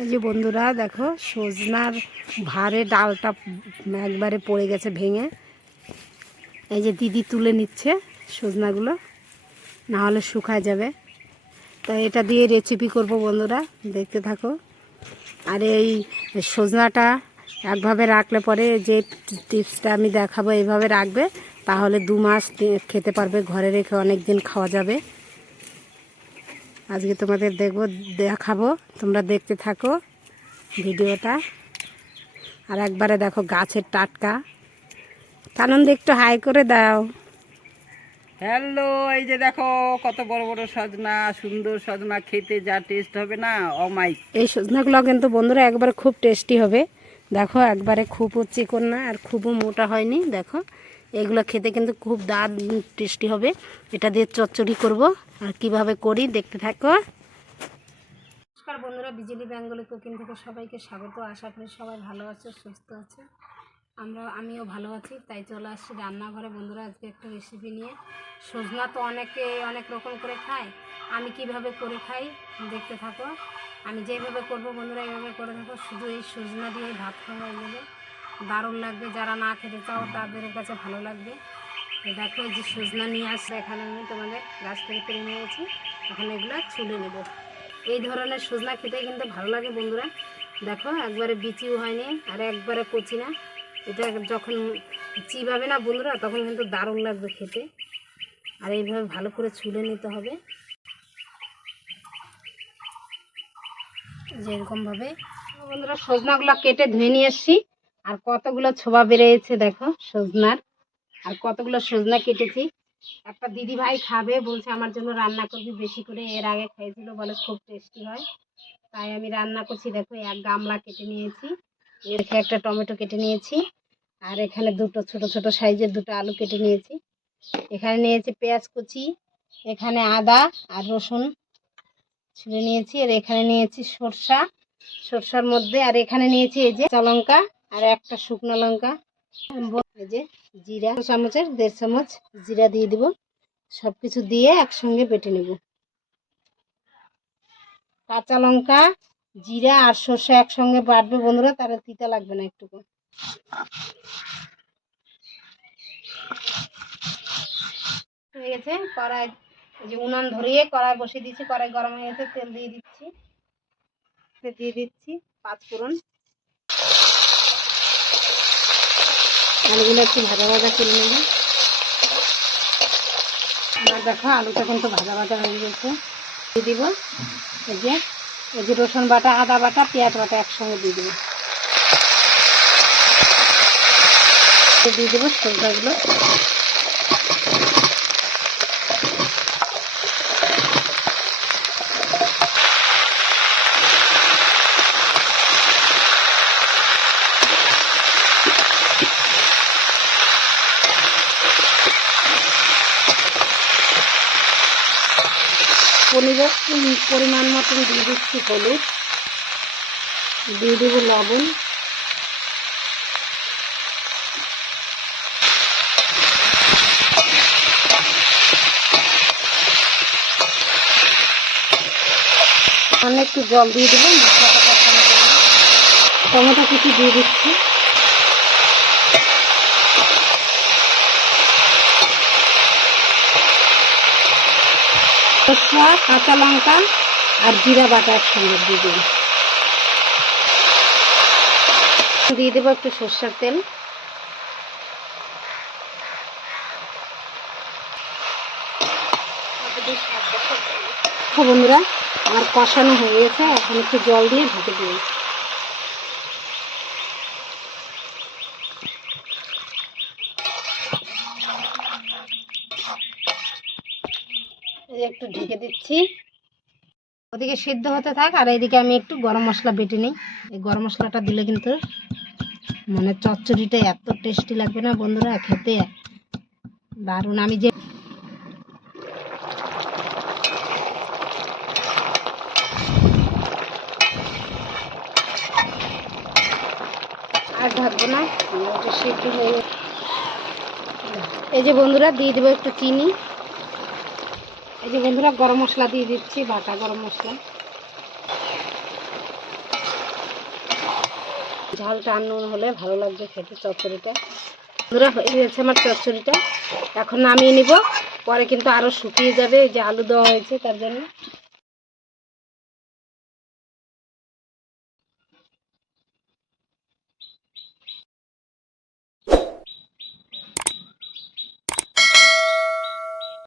এই যে বন্ধুরা, দেখো, সজনার ভারে ডালটা একবারে পড়ে গেছে ভেঙে। এই যে দিদি তুলে নিচ্ছে সজনাগুলো না হলে শুকায় যাবে। তাই এটা দিয়ে রেসিপি করব বন্ধুরা, দেখতে থাকো। আর এই সজনাটা একভাবে রাখলে পরে যে টিপসটা আমি দেখাবো, এইভাবে রাখবে, তাহলে দু মাস খেতে পারবে, ঘরে রেখে অনেক দিন খাওয়া যাবে। আজকে তোমাদের দেখব দেখাবো। তোমরা দেখতে থাকো ভিডিওটা। আর একবারে দেখো গাছের টাটকা। কানন্দ একটু হাই করে দাও। হ্যালো এই যে দেখো কত বড় বড় সজনা সুন্দর সজনা খেতে যা টেস্ট হবে না অমাইক এই সজনাগুলো কিন্তু বন্ধুরা একবারে খুব টেস্টি হবে। দেখো একবারে খুবও চিকন না আর খুবও মোটা হয়নি দেখো। এগুলো খেতে কিন্তু খুব দারুণ টেস্টি হবে। এটা দিয়ে চচ্চড়ি করব। আর কীভাবে করি দেখতে থাকো। নমস্কার বন্ধুরা বিজলি বেঙ্গলি কুকিং থেকে সবাইকে স্বাগত। আশা করি সবাই ভালো আছে, সুস্থ আছে। আমরা, আমিও ভালো আছি। তাই চলে আসছি রান্নাঘরে। বন্ধুরা, আজকে একটা রেসিপি নিয়ে। সজনা তো অনেকে অনেক রকম করে খায়। আমি কীভাবে করে খাই দেখতে থাকো। আমি যেভাবে করব বন্ধুরা এইভাবে করে থাকো। শুধু এই সজনা দিয়ে ভাত খাওয়া যাবে। দারুণ লাগবে। যারা না খেতে চাও, তাদের কাছে ভালো লাগবে। দেখো যে সজনা নিয়ে আসছে। এখানে আমি তোমাদের গাছ থেকে পেরে নিয়েছি এখন এগুলো ছুলে নেব। এই ধরনের সজনা খেতে কিন্তু ভালো লাগে বন্ধুরা। দেখো, একবারে বিচিও হয়নি, আর একবারে কচি না। এটা যখন চিবাবে না বন্ধুরা, তখন কিন্তু দারুণ লাগবে খেতে। আর এইভাবে ভালো করে ছুলে নিতে হবে। যেরকমভাবে বন্ধুরা সজনাগুলো কেটে ধুয়ে নিয়ে এসছি। আর কতগুলো ছোবা বেরিয়েছে দেখো, সজনার। আর কতগুলো সজনা কেটেছি। একটা দিদি ভাই খাবে, বলছে আমার জন্য রান্না করবি, বেশি করে এর আগে খেয়েছিল বলে খুব টেস্টি হয়। তাই আমি রান্না করছি, দেখো, এক গামলা কেটে নিয়েছি। এর একটা টমেটো কেটে নিয়েছি। আর এখানে দুটো ছোট ছোট সাইজের দুটো আলু কেটে নিয়েছি। এখানে নিয়েছি পেঁয়াজ কুচি, এখানে আদা আর রসুন ছিঁড়ে নিয়েছি। আর এখানে নিয়েছি সরষা, সরষার মধ্যে। আর এখানে নিয়েছি এই যে লঙ্কা। আর একটা শুকনো লঙ্কা যে জিরা, চামচের দেড় চামচ জিরা দিয়ে দিব। সব কিছু দিয়ে একসঙ্গে বেটে নেব। কাঁচা লঙ্কা, জিরা আর সর্ষে একসঙ্গে বাটবে বন্ধুরা, তাহলে তিতা লাগবে না একটুকু। হয়ে গেছে, কড়াই যে উনান ধরিয়ে কড়াই বসিয়ে দিচ্ছি, কড়াই গরম হয়ে গেছে, তেল দিয়ে দিচ্ছি দিয়ে দিচ্ছি পাঁচ ফোড়ন আলুগুলো একটু ভাজা ভাজা করে নেব। আর দেখো, আলুটা কিন্তু ভাজা ভাজা হয়ে গেছে। দিয়ে দিব, এই যে এই যে রসুন বাটা, আদা বাটা, পেঁয়াজ বাটা একসঙ্গে দিয়ে দেবো। দিয়ে দেবো সবজিগুলো পরিমাণ মতন দিয়ে দিচ্ছি হলুদ। দিয়ে দেবো লবণ। অনেক একটু জল দিয়ে দেবো। টমেটো কুচি দিয়ে দিচ্ছি। সরষা কাঁচা লঙ্কা আর জিরা বাটা একসঙ্গে দিয়ে দেবো দিয়ে দেবো একটু সর্ষার তেল। দেখো বন্ধুরা, আমার কষানো হয়ে গেছে, এখন একটু জল দিয়ে ঢেকে দিই একটু ঢেকে দিচ্ছি। ওদিকে সিদ্ধ হতে থাক, আর এদিকে আমি একটু গরম মশলা বেটে নিই। এই গরম মশলাটা দিলে কিন্তু মানে চচ্চড়িটা এত টেস্টি লাগবে না বন্ধুরা, খেতে দারুণ। আমি যে আর ঢাকবো না সিদ্ধ হয়ে এই যে বন্ধুরা, দিয়ে দেবো একটু চিনি। যে বন্ধুরা, গরম মশলা দিয়ে দিচ্ছি, বাটা গরম মশলা। ঝালটা আনুন হলে ভালো লাগবে খেতে চচ্চড়িটা। বন্ধুরা হয়ে গেছে আমার চচ্চড়িটা। এখন নামিয়ে নিব, পরে কিন্তু আরও শুকিয়ে যাবে, এই যে আলু দেওয়া হয়েছে তার জন্য।